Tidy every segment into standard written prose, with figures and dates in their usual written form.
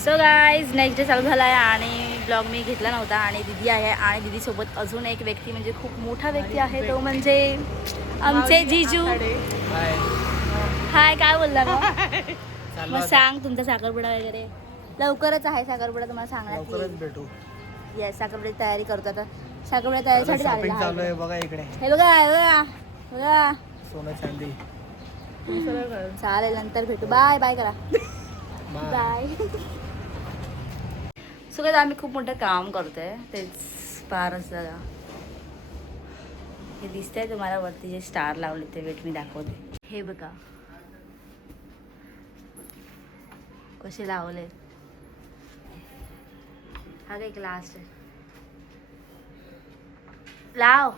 So guys next day चालू झाला आहे आणि ब्लॉग मी घेतला नव्हता आणि दिदी आहे आणि दिदीसोबत अजून एक व्यक्ती म्हणजे खूप मोठा व्यक्ती आहे तो म्हणजे आमचे जीजू. हाय काय बोलला मग सांग तुमचा साखरपुडा वगैरे लवकरच आहे. साखरपुडा तुम्हाला सांगण्यात भेटू. येस साखरपुड्याची तयारी करतो आता. साखरपुड्या तयारीसाठी चालू आहे बघा इकडे. हे बघा बघा बघा सोनं चांदी. चालेल नंतर भेटू. बाय बाय करा बाय. सो काय आम्ही खूप मोठं काम करतोय तेच फारच जरा हे दिसतंय तुम्हाला वरती जे स्टार लावले ते वेट मी दाखवते. हे बघा कसे लावले. हा काय लास्ट आहे लाव.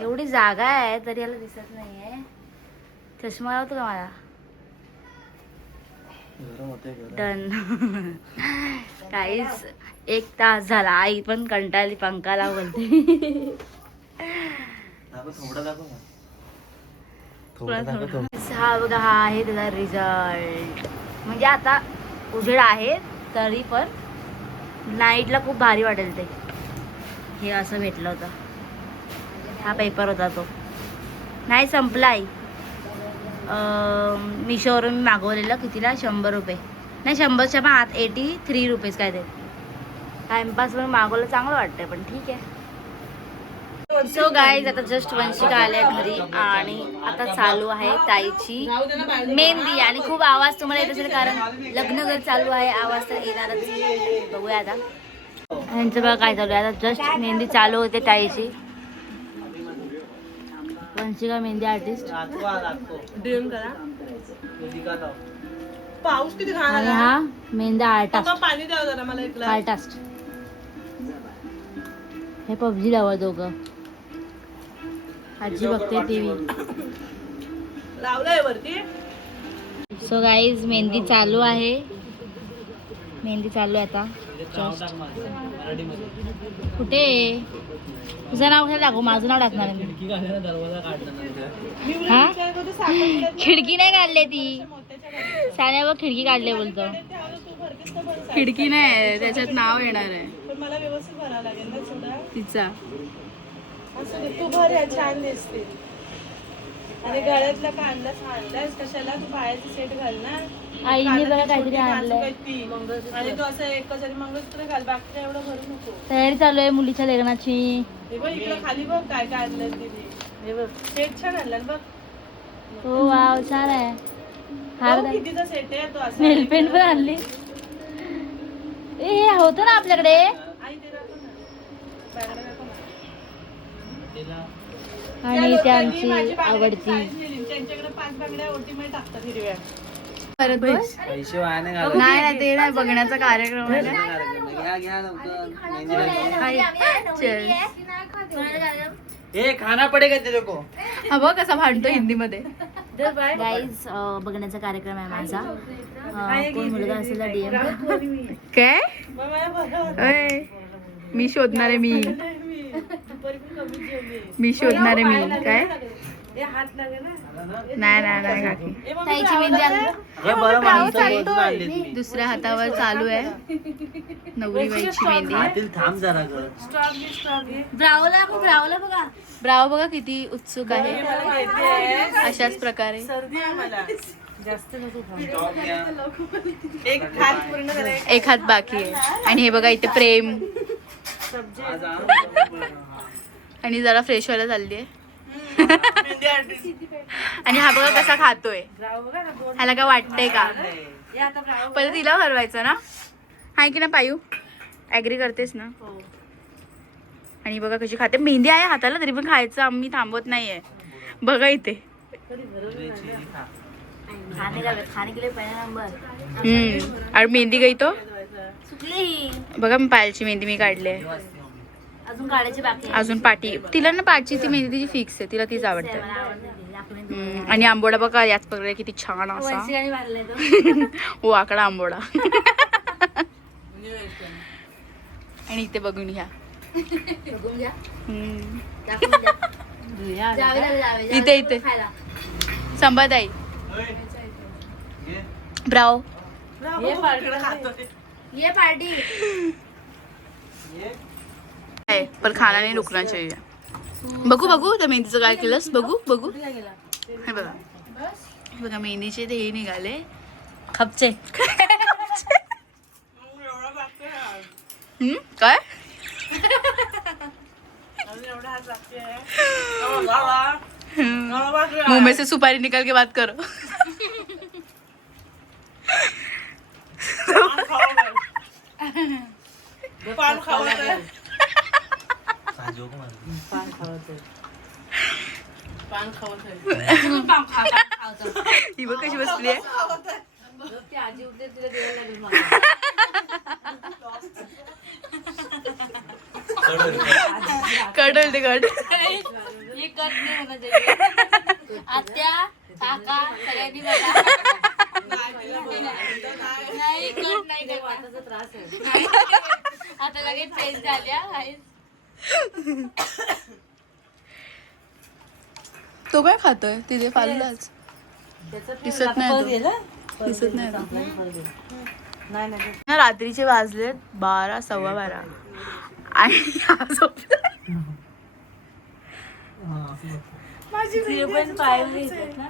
एवढी जागा आहे तरी याला दिसत नाहीये. चष्मा लावतो का मला. डन. काहीच 1 तास झाला. आई पण कंटाळली पंखाला बोलते. हा बघा हा आहे त्याचा रिझल्ट. म्हणजे आता उजेड आहे तरी पण नाईटला खूप भारी वाटेल ते. हे असं भेटलं होतं. हा पेपर होता तो नाही संपलाय. मिशोवरून मी मागवलेलं कितीला 100 रुपये नाही 100च्या पण आत 83 रुपीज काय ते. टाइमपास म्हणून मागवलं चांगलं वाटतंय पण ठीक आहे. सो गाईज आता जस्ट वंशिका आल्या घरी आणि आता चालू आहे ताईची मेहंदी आणि खूप आवाज तुम्हाला येत असेल कारण लग्न घर चालू आहे. आवाज तर येणारच. बघूया आता यांचं बघा काय चालू आहे. आता जस्ट मेहंदी चालू होते ताईची. वंशिका मेहंदी आर्टिस्ट आणि हा मेहंदी आर्टिस्ट. हे पबजी लावा दोघं. आजी बघते टीव्ही. सो गाईज मेहंदी चालू आहे. मेहंदी चालू आहे आता. कुठे तुझं नाव काय टाकू. माझं नाव टाकणार आहे. हा खिडकी नाही काढले ती. सान्या बघ खिडकी काढले बोलतो. खिडकी नाही त्याच्यात नाव येणार आहे. मला व्यवस्थित भरावं लागेल ना सुद्धा तिचा. तू भर छान दिसते. आणि गळ्यातला कांदाच आणलास कशाला. तू पायाची सेट घाल ना. आईने बघा काहीतरी आणलंय. आणि तू असं एकच आणि मंगळसूत्र घाल. बाकी एवढं भरू नको. तयारी चालू आहे मुलीच्या लग्नाची. हे बघ इकडं खाली बघ काय काय आणलं तिने. हे बघ सेट छान आणला बघ. हो वाव छान आहे. हार कितीचा सेट आहे तो. असं नेल पेंट पण आणली. ए होतं ना आपल्याकडे. आई ते राखो ना. बांगड्या राखो ना. आणि त्यांची आवडती त्यांच्याकडे 5 बांगड्या ओटीमध्ये टाकतात हिरव्या. पैसे वाया नाही घालत. नाही ते नाही बघण्याचा कार्यक्रम आहे. खाना पडेगा तेरे को. हा बघ कसा भांडतो हिंदी मध्ये. गाईज बघण्याचा कार्यक्रम आहे माझा. कोण मुलगा असेल DM. काय मी शोधणार आहे. मी शोधणार आहे. मी काय नाही ताईची मेहंदी दुसऱ्या हातावर चालू आहे. नवरीबाईची मेहंदी. ब्रावोला बघा. ब्रावो बघा किती उत्सुक आहे. अशाच प्रकारे एक हात बाकी आहे. आणि हे बघा इथे प्रेम आणि जरा फ्रेश व्हायला चालली आहे. आणि हा बघा कसा खातोय. ह्याला काय वाटतंय का. पहिलं तिला हरवायचं ना. हाय की ना पायू ऍग्री करतेस ना. आणि बघा कशी खाते. मेहंदी आहे हाताला तरी पण खायचं आम्ही थांबवत नाहीये. बघा इथे खाने के लिए पहिला नंबर. आणि मेहंदी गई तो बघा मी पायलची मेहंदी मी काढली आहे. अजून काढायची बाकी. अजून पाटी तिला ना पाटची ती मेहंदी तिची फिक्स आहे. तिला तीच आवडते. आणि आंबोडा बघा याच प्रकारे किती छान असा वाकडा आंबोडा. आणि इथे बघून घ्या. इथे इथे संभाताई ब्राव ये ये पार्टी पर खाना नाही रुकना चाहिए. बघू बघू त्या मेहंदीचं काय केलंस बघू बघू. हे बघा हे बघा मेहंदीचे ते हे निघाले खपचे. काय मुंह में से सुपारी निकल के बात करो. पान खावत आहे. पान खावत आहे. ही बघ कशी बसली आहे. कडल ते कट ये कट नहीं होना चाहिए. आत्या काका सगळ्यांनी बघा. नाही कट नाही करता त्रास आहे. आता लगेच चेंज झाल्या. तो काय खातोय तिथे फाललाच दिसत नाही तो. दिसत नाही ना. रात्रीचे वाजलेत 12 12:15 आणि हा झोपला. 0.5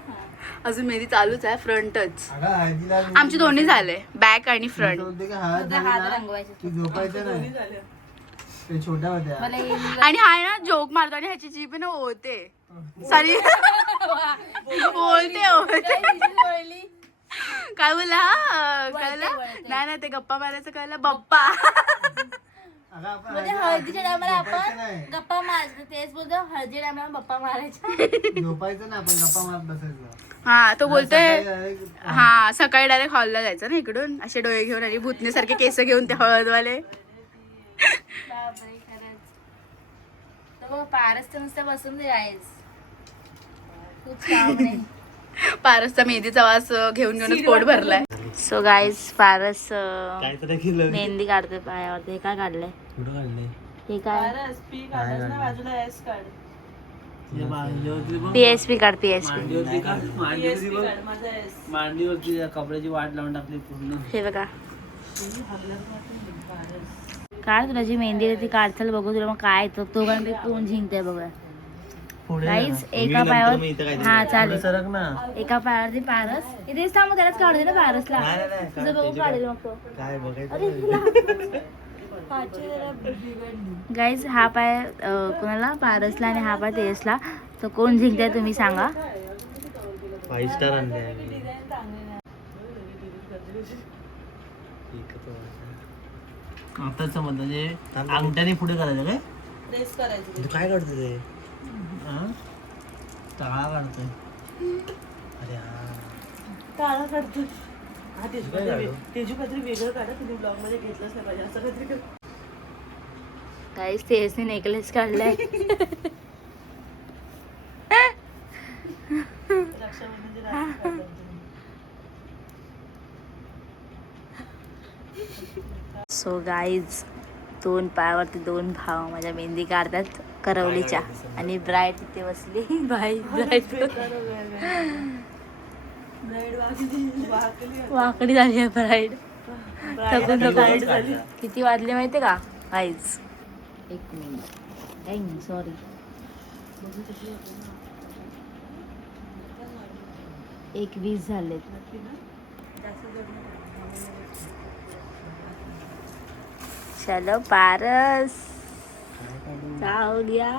अजून मेहंदी चालूच आहे. फ्रंटच आमचे दोन्ही झाले बॅक आणि फ्रंट. हात रंगवायचे. झोपायचं नाही ते छोट्या होत्या. आणि हा ना जोक मारतो आणि ह्याची जीभ ना ओळते सॉरी ओळते. काय बोला कळलं नाही ना ते गप्पा मारायचं कळलं बप्पा. म्हणजे हळदीच्या टायमाला आपण गप्पा मारायचं. तेच बोलतो हळदी टायमाला गप्पा मारायच्या. झोपायचं ना आपण गप्पा मारत बसायचं. हा तो बोलतोय सकाळी हा सकाळी डायरेक्ट हॉलला जायचं ना इकडून असे डोळे घेऊन आणि भूतनेसारखे केस घेऊन ते हळदवाले. बापरे खरंच. तर बघ पारस तर नुसतं बसून राहायच. खूप काम नाही. पारसचा मेहंदीचा वास घेऊन घेऊनच पोट भरलाय. सो गाईज पारस काहीतरी केलं. मेहंदी काढतोय पायावरती. हे काय काढलंय कुठं काढले? हे काय पारस पी काढस ना बाजूला एस काढ. पीएसपी काढ पीएसपी. PSP काढ माझा एस. मांडीवरती कपड्याची वाट लावून टाकली पूर्ण. हे बघा काढ तुला जी मेहंदी आहे ती काढताल बघू तुला मग काय येतं तो कारण कोण जिंकते बघा. गाईज एका पायावर हा चालेल. सरक ना. एका पायावरती पारस इथेच थांब त्यालाच काढू दे ना पारसला. तुझं बघू काढेल मग तो. काय बघायचं. गाईज हा पाय कोणाला पारसला आणि हा पाय तेजसला. तर कोण जिंकताय तुम्ही सांगा. 5 स्टार आणले. आताच म्हणजे अंगठ्याने पुढे करायचं काय प्रेस करायचं. तू काय काढतो ते टाळा काढतोय. अरे हा काळा काढतो. हा तेजू काहीतरी वेगळं काढा. तुम्ही ब्लॉग मध्ये घेतलंच नाही पाहिजे असं काहीतरी कर. गाईज तेजसने नेकलेस काढलाय. रक्षाबंधनची राखी काढतात तुम्ही. सो गाईज 2 पायावरती 2 भाव माझ्या मेहंदी काढतात करवलीच्या. आणि ब्राईड तिथे बसली. बाई ब्राईड वाकडी झाली आहे ब्राईड. किती वाजले माहितीये का गाईज 1 मिनिट सॉरी 1:20 झालेत. चलो पारस जाऊ द्या.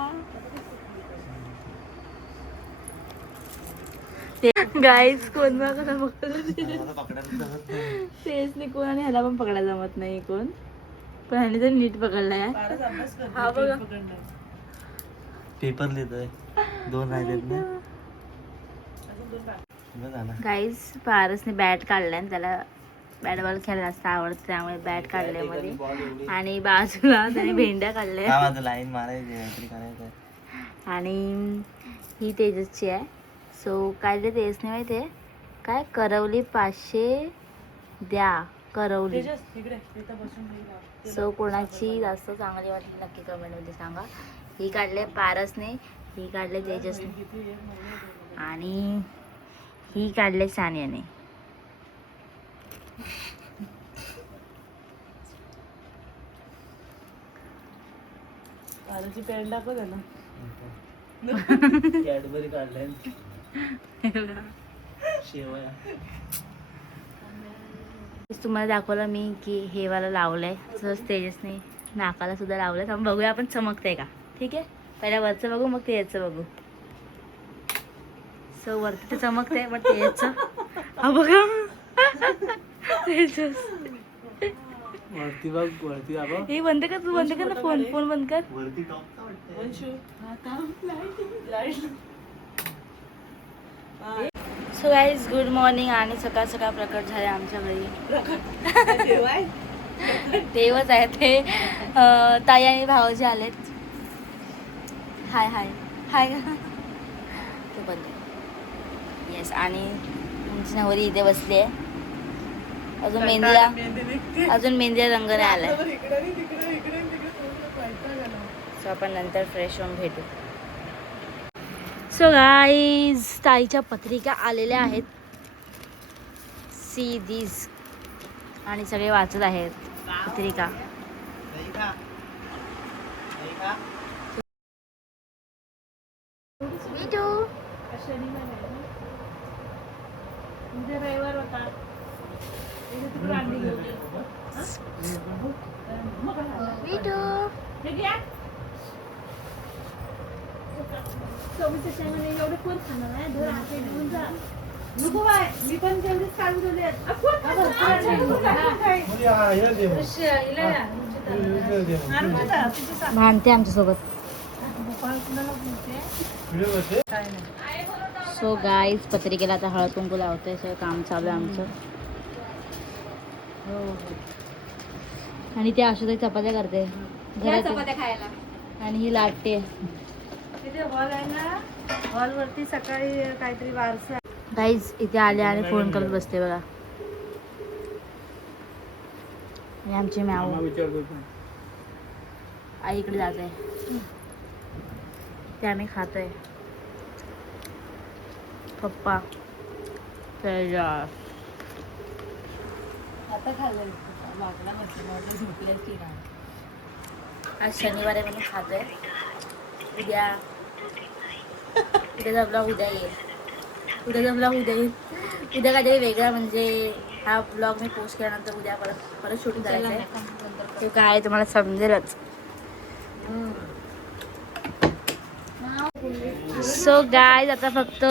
गाईज कोण बघा तेच नाही कोण आणि ह्याला पण पकडायला जमत नाही कोण. पण ह्याने तर नीट पकडला यार. पारस अभ्यास करतो. हा बघा पेपर लिहितोय. 2 राहिलेत ना. गाईज पारसने बॅट काढलाय आणि त्याला बॅट बॉल खेळायला जास्त आवडतं त्यामुळे बॅट काढले मध्ये. आणि बाजूला त्याने भेंड्या काढल्या. लाईन मारायची करायचं. आणि ही तेजसची आहे. सो काय ते तेजसने माहिती आहे काय करवली 500 द्या करवली. इकडे इथं बसून राहिला. सो कोणाची जास्त चांगली वाटली नक्की कमेंटमध्ये सांगा. ही काढले पारसने ही काढले तेजसने. आणि ही काढले सानियाने. पाराची पॅन्ट दाखव ना. कॅडबरी काढल्या शेवया. तुम्हाला दाखवलं मी की हे वाला लावलंय सहज तेजसने नाकाला सुद्धा लावलंय. आपण बघूया आपण चमकतंय का. ठीक आहे, पहिला वरचं बघू मग तेजचं बघू. सो वरती ते चमकतंय पण तेजचं हा बघा तेजस. वरती बघ, वरती दाबा. हे बंद कर, तू बंद कर ना फोन. फोन बंद कर. वरती टॉपचा वाटतंय. Vanshu light. So guys good morning. आणि सकाळ सकाळ प्रकट झाले आमच्या घरी. देवच आहे ते. ताई आणि भाऊजी आलेत. हाय हाय हाय ते बंद. येस. आणि आमची नवरी इथे बसली आहे. अजून मेहंदीला रंग नाही आलाय. सो आपण नंतर फ्रेश होऊन भेटू. सो गाईज ताईच्या पत्रिका आलेल्या आहेत. See this. आणि सगळे वाचत आहेत पत्रिका. उद्या रविवार होता. एवढे कोण खाणार आहे. नको बाय, मी पण तेवढीच काढून ठेवले. भांडते आमच्यासोबत. सो गाईज पत्रिकेला आता हळद कुंकू लावतोय. सगळं काम चालू आहे आमचं. आणि ते आशुताई चपात्या करते घरात खायला. आणि ही लाटते. तिथे हॉल आहे ना, हॉलवरती सकाळी काहीतरी वारसा. गाईज इथे आले आणि फोन करत बसते बघा. आणि आमची मॅऊ आईकडे जात आहे. ते आम्ही खातोय. पप्पा तेजस. आता खाल्लं वाकडा म्हटलं झोपल्याच की काय. आज शनिवार आहे म्हणून खातोय. उद्या जमला उद्या येईल. उद्या काहीतरी वेगळा म्हणजे हा ब्लॉग मी पोस्ट केल्यानंतर उद्या परत शूटिंग करायचं आहे. ते काय तुम्हाला समजेलच. सो गाईज आता फक्त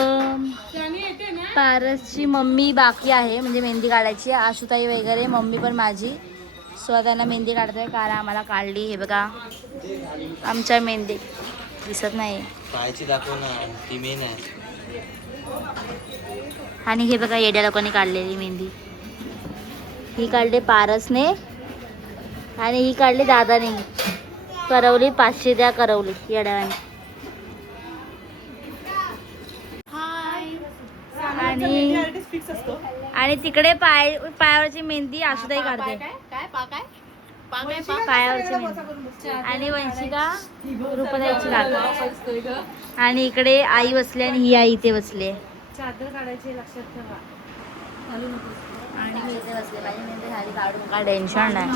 पारसची मम्मी बाकी आहे म्हणजे मेहंदी काढायची. आशुताई वगैरे मम्मी पण माझी. सो आता त्यांना मेहंदी काढतोय. कारण आम्हाला काढली. हे बघा आमच्या मेहंदी दिसत नाही. पायची दाखव ना, ती मेन आहे. आणि हे बघा येड्या लोकांनी काढलेली मेहंदी. ही काढली पारसने आणि ही काढली दादाने. करवली 500 द्या करवली येड्यावानी. आणि तिकडे पायावरची मेहंदी आशुताई काढते. पायावरची मेहंदी. आणि वंशिका रुपदाईची काढते. आणि इकडे आई बसली आणि ही आई इथे बसली. चादर काढायची लक्षात ठेवा. आणि मी इथे बसले. माझी मेहंदी झाली काढून. काय टेन्शन नाही.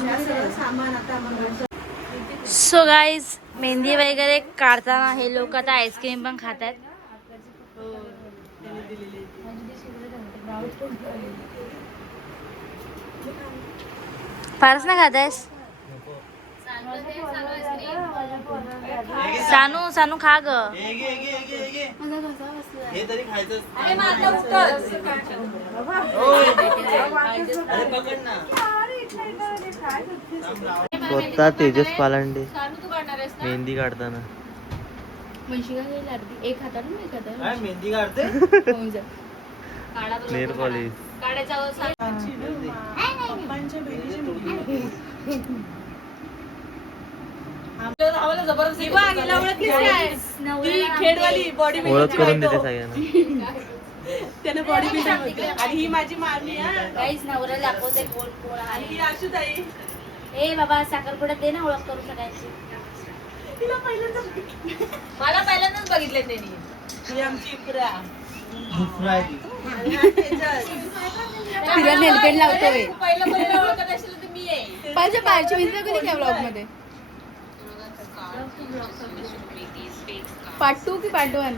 सो गाईज मेहंदी वगैरे काढताना हे लोक आता आईस्क्रीम पण खात आहेत. फारच नाही खात आहेस. सानू खा ग. हे तरी खायचं. स्वतः तेजस पालांडे मेहंदी काढताना. एक हातात मेहंदी काढते. नेल पॉलिश. ओळख करून देते सगळ्यांना. त्याने बॉडी बिल्डर होते. आणि ही माझी मामी आहे. गाईज नवऱ्याला दाखवते कोण कोण आणि आहे. ही आशुताई. ए बाबा साखरपुड्यात दे ना ओळख करून सगळ्यांची. तिला पहिल्यांदा मला पहिल्यांदाच बघितलं त्यांनी. ही आमची इकरा. दुसरा आहे ती. तिला नेलपेंट लावतोय पाहिजे पाहिजे मी कधी काय ब्लॉग मध्ये पार्ट 2 की पार्ट 1?